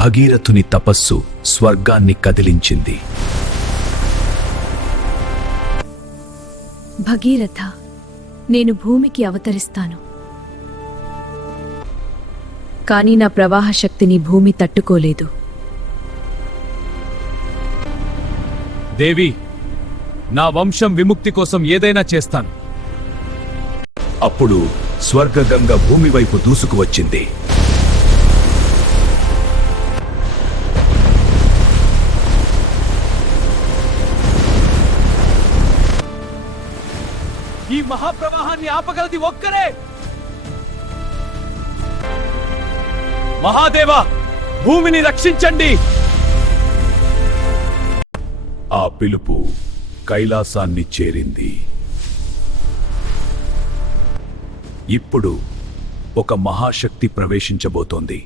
భగీరథుని తపస్సు స్వర్గాన్ని కదిలించింది. భగీరథ, నేను భూమికి అవతరిస్తాను. కానీ నా ప్రవాహ శక్తిని భూమి తట్టుకోలేదు. దేవి, నా వంశం విముక్తి కోసం ఏదైనా చేస్తాను. అప్పుడు స్వర్గగంగ భూమి వైపు దూసుకువచ్చింది. ఈ మహాప్రవాహాన్ని ఆపగలది ఒక్కరే. మహాదేవ, భూమిని రక్షించండి. ఆ పిలుపు కైలాసాన్ని చేరింది. ఇప్పుడు ఒక మహాశక్తి ప్రవేశించబోతోంది.